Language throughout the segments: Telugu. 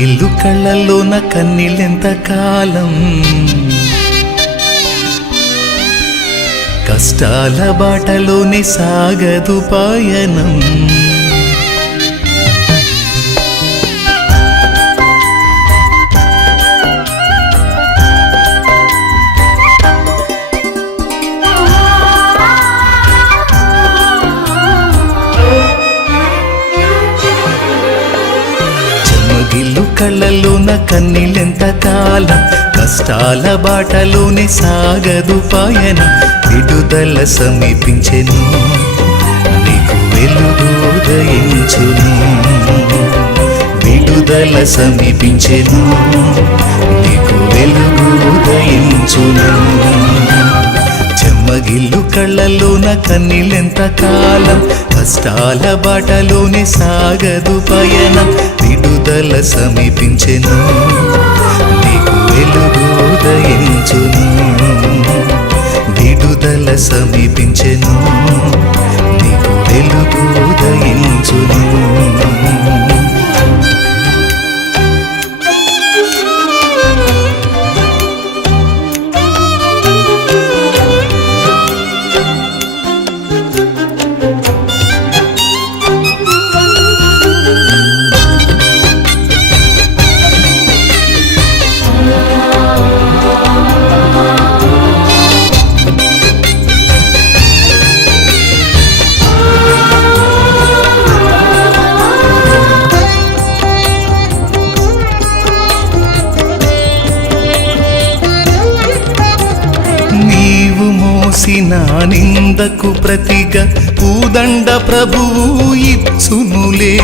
చెమ్మగిల్లు కళ్ళల్లోన కన్నీళ్ళెంత కాలం, కష్టాల బాటలోనే సాగదు పయనం. చెమ్మగిల్లు కళ్ళల్లోన కన్నీళ్ళెంత కాలం, కష్టాల బాటలోనే సాగదు పయనం. విడుదల సమీపించెను, నీకు వెలుగు ఉదయించును. విడుదల సమీపించెను, నీకు వెలుగు ఉదయించును. చెమ్మగిల్లు కళ్ళల్లోన కన్నీళ్ళెంత కాలం, కష్టాల బాటలోనే సాగదు పయనం. విడుదల సమీపించెను, నీకు వెలుగు ఉదయించును. విడుదల సమీపించెను, నీకు వెలుగు ఉదయించును. నా నిందకు ప్రతిగా పూదండ ప్రభువు ఇచ్చునులే.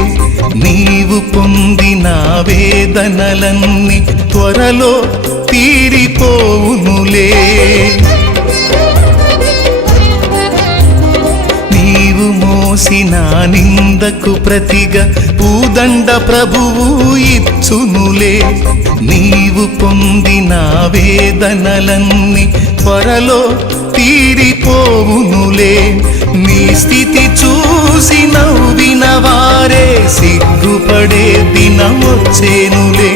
నీవు పొందిన వేదనలన్నీ త్వరలో తీరిపోవునులే. నీవు మోసిన నిందకు ప్రతిగా పూదండ ప్రభువు ఇచ్చునులే. నీవు పొందిన వేదనలన్నీ త్వరలో తీరిపోవునులే. నీ స్థితి చూసి నవ్విన వారే సిగ్గుపడే దినమొచ్చేనులే.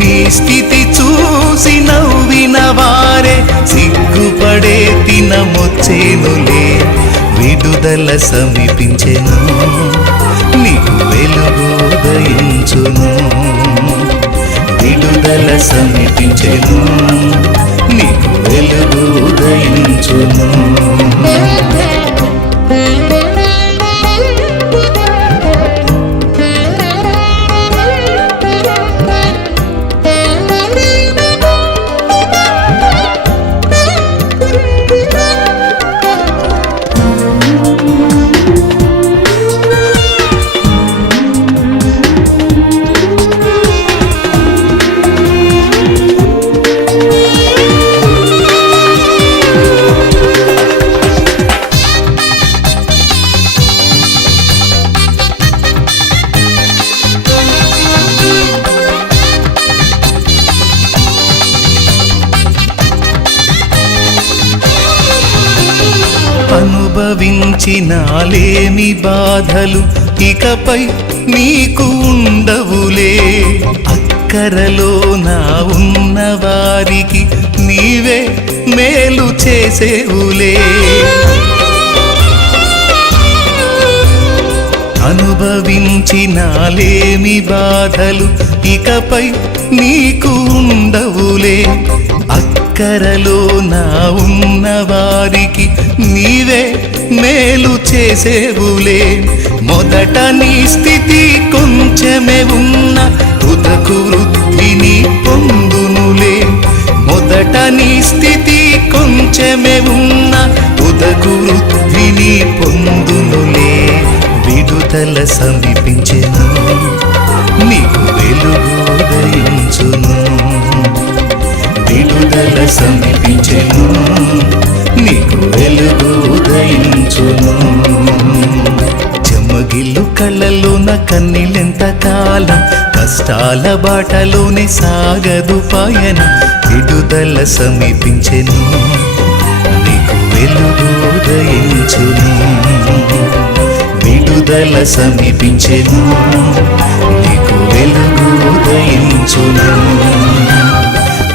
నీ స్థితి చూసి నవ్విన వారే సిగ్గుపడే దినమొచ్చేనులే. విడుదల సమీపించెను, నీకు వెలుగు ఉదయించును. విడుదల సమీపించెను, నీకు వెలుగు ఉదయించును. అనుభవించినాలేమి బాధలు ఇకపై నీకు ఉండవులే. అక్కరలో నా ఉన్న వారికి నీవే మేలు చేసేవులే. అనుభవించినాలేమి బాధలు ఇకపై నీకు ఉండవులే. అక్కరలో నా ఉన్న వారికి నీవే మేలు చేసేవులే. మొదట నీ స్థితి కొంచెమే ఉన్న తుదకు వృద్ధిని పొందునులే. మొదట నీ స్థితి కొంచెమే ఉన్న తుదకు వృద్ధిని పొందునులే. విడుదల సమీపించెను, నీకు వెలుగు ఉదయించును. విడుదల సమీపించెను, నీకు వెలుగు ఉదయించును. చెమ్మగిల్లు కళ్ళల్లోన కన్నీళ్ళెంత కాలం, కష్టాల బాటలోనే సాగదు పయనం. విడుదల సమీపించెను, నీకు వెలుగు ఉదయించును. విడుదల సమీపించెను, నీకు వెలుగు ఉదయించును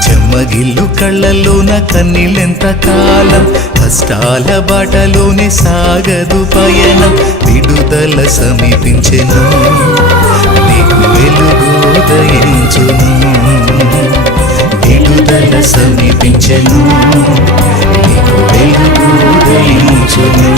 చెమ్మగిల్లు కళ్ళలోన కన్నీళ్ళెంత కాలం కష్టాల బాటలోనే సాగదు పయనం విడుదల సమీపించెను నీకు వెలుగు ఉదయించును విడుదల సమీపించెను నీకు వెలుగు ఉదయించును